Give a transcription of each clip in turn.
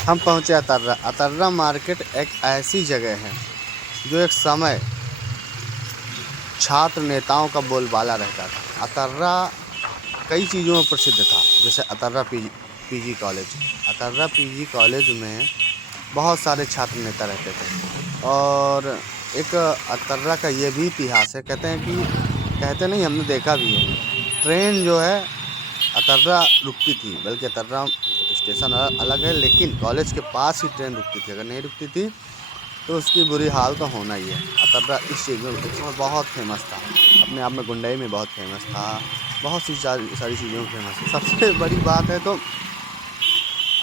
हम पहुँचे अतर्रा। अतर्रा मार्केट एक ऐसी जगह है जो एक समय छात्र नेताओं का बोलबाला रहता था। अतर्रा कई चीज़ों में प्रसिद्ध था, जैसे Atarra PG college. Atarra PG college में बहुत सारे छात्र नेता रहते थे। और एक अतर्रा का ये भी इतिहास है, कहते नहीं, हमने देखा भी है, ट्रेन जो है अतर्रा रुकती थी, बल्कि अतर्रा स्टेशन अलग है, लेकिन कॉलेज के पास ही ट्रेन रुकती थी। अगर नहीं रुकती थी तो उसकी बुरी हाल तो होना ही है। अतर्रा इस चीज़ में एक समय बहुत फेमस था, अपने आप में गुंडई में बहुत फेमस था, बहुत सी सारी चीज़ों में फेमस है। सबसे बड़ी बात है तो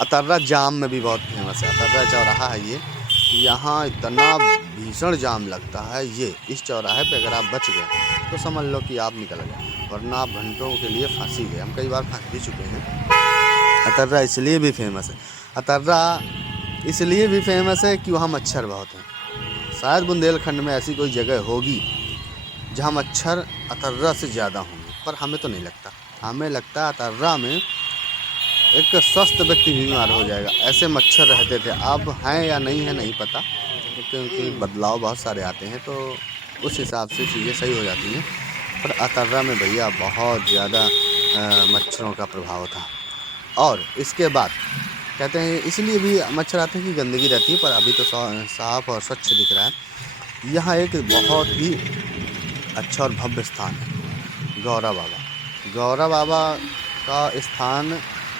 अतर्रा जाम में भी बहुत फेमस है। अतर्रा चौराहा है ये, यहाँ इतना भीषण जाम लगता है। ये इस चौराहे पे अगर आप बच गए तो समझ लो कि आप निकल गए, वरना आप घंटों के लिए फंस ही गए। हम कई बार फंस भी चुके हैं। अतर्रा इसलिए भी फेमस है, अतर्रा इसलिए भी फेमस है कि वहाँ मच्छर बहुत हैं। शायद बुंदेलखंड में ऐसी कोई जगह होगी जहाँ मच्छर अतर्रा से ज़्यादा होंगे, पर हमें तो नहीं लगता। हमें लगता है अतर्रा में एक स्वस्थ व्यक्ति बीमार हो जाएगा, ऐसे मच्छर रहते थे। अब हैं या नहीं है नहीं पता, क्योंकि बदलाव बहुत सारे आते हैं, तो उस हिसाब से चीज़ें सही हो जाती हैं। पर अतर्रा में भैया बहुत ज़्यादा मच्छरों का प्रभाव था। और इसके बाद कहते हैं इसलिए भी मच्छर आते हैं कि गंदगी रहती है, पर अभी तो साफ और स्वच्छ दिख रहा है। यहाँ एक बहुत ही अच्छा और भव्य स्थान है, गौरा बाबा। गौरा बाबा का स्थान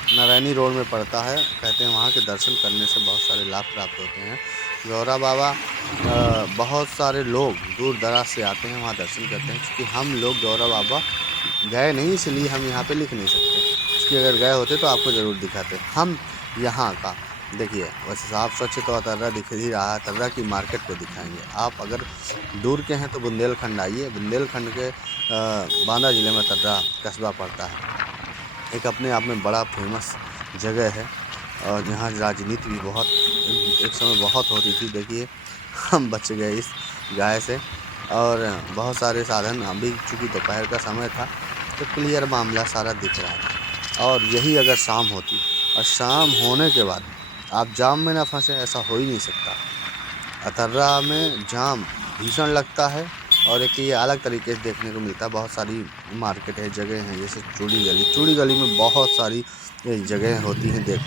नारायणी रोड में पड़ता है। कहते हैं वहाँ के दर्शन करने से बहुत सारे लाभ प्राप्त होते हैं। गौरा बाबा बहुत सारे लोग दूर दराज से आते हैं, वहाँ दर्शन करते हैं। क्योंकि हम लोग गौरा बाबा गए नहीं, इसलिए हम यहाँ पे लिख नहीं सकते, क्योंकि अगर गए होते तो आपको ज़रूर दिखाते। हम यहाँ का देखिए, वैसे साफ स्वच्छ तो अतर्रा दिख ही रहा है। अतर्रा की मार्केट को दिखाएंगे। आप अगर दूर के हैं तो बुंदेलखंड आइए। बुंदेलखंड के बांदा ज़िले में अतर्रा कस्बा पड़ता है, एक अपने आप में बड़ा फेमस जगह है। और यहाँ राजनीति भी बहुत एक समय बहुत होती थी। देखिए हम बच गए इस गाय से, और बहुत सारे साधन, अभी चूँकि दोपहर का समय था तो क्लियर मामला सारा दिख रहा था। और यही अगर शाम होती, और शाम होने के बाद आप जाम में ना फंसे, ऐसा हो ही नहीं सकता। अतर्रा में जाम भीषण लगता है, और एक ये अलग तरीके से देखने को मिलता है। बहुत सारी मार्केट है, जगह हैं, जैसे चूड़ी गली। चूड़ी गली में बहुत सारी जगह होती हैं, देख लीजिए।